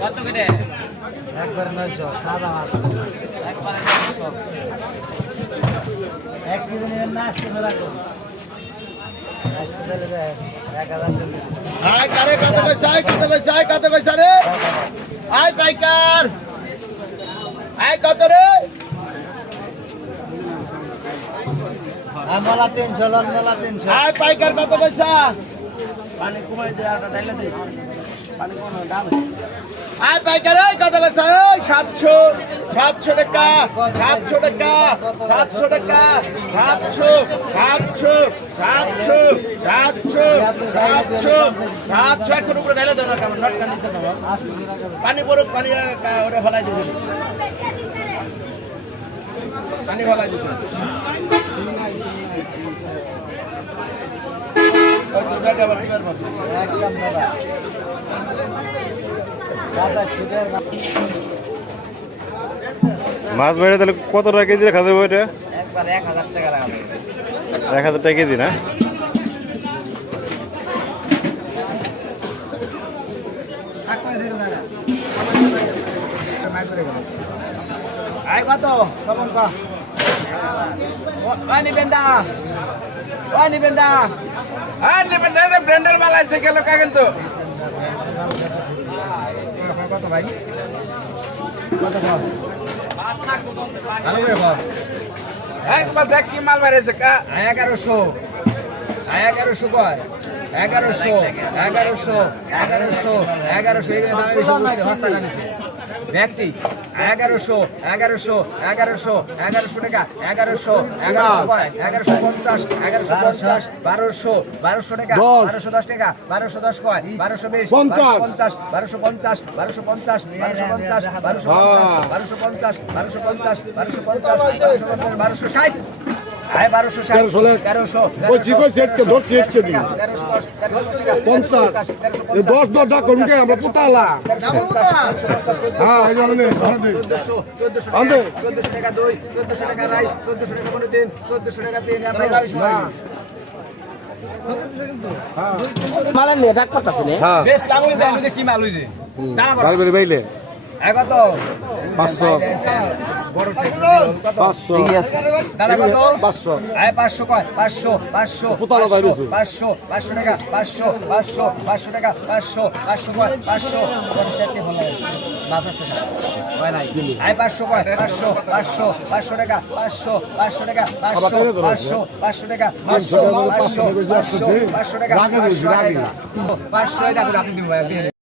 কত করে? একবার 900 সাদা মাছ একবারে 900 এক কেজি নেবেন না 800 টাকা রাখুন 1000 আয় কারে কত পয়সা রে আয় পাইকার আয় কত রে আমলা 300 লনমলা 300 আয় পাইকার কত পয়সা পানি কমাই দে আর ডাইলা দে পানি কমানো দাম আয় পাইকার এই কত পয়সা এই 700 টাকা 700 টাকা 700 টাকা 700 এখন উপরে ডাইলা দাও না কেমন নটকা নিচে দাও পানি বড় পানি ওটা ফেলাই দিছে পানি ফেলাই দিছে একদম দাদা দাদা সুদের মাছ বাইরে তাহলে কত টাকা কেজি রাখা যাবে এটা? একবারে 1000 টাকা রাখা 1000 টাকা কেজি না? আয় কত কেমন কা ওই নিবেন দা হ্যাঁ নেবেন না ব্র্যান্ডের মাল আছে গেল কা কিন্তু কত ভাই কত কম ভালো করে কম একবার দেখ কি মাল বেরিয়েছে কা 1100 কয় 1100 এগুলো দাম বেশি বুঝতে হস্তা কানিছে ব্যক্তি 1100 টাকা 1150 টাকা 1210 টাকা 1210 কয় 1220 1250 1260 আয় 1260 1300 কইছি একটু ধরছি একটু দিন 50 10 10 করুন কে আমরা পুতালা হ্যাঁ এই জানেন আমাদের 1400 টাকা 2 1400 টাকা রাই 1400 টাকা বলে দিন 1400 টাকা দিন আমরা 22 মালা নিয়ে ডাক করতেছ না হ্যাঁ বেশ লাগুই দেন কি মাল হইছে দাঁড়া বড় বাইরে বাইলে কত 500 বড় ঠিক কত 500 দাদা কত 500 আয় 500 কয় 500 কোথাও বাইরে আছে? 500 টাকা 500 টাকা 500 কয় 500 বড় সেটে বলে মাছ আসছে হয় নাই আয় 500 কয় 500 টাকা 500 টাকা 500 টাকা 500 টাকা 500 টাকা 500 টাকা 500 টাকা আপনি দিন ভাই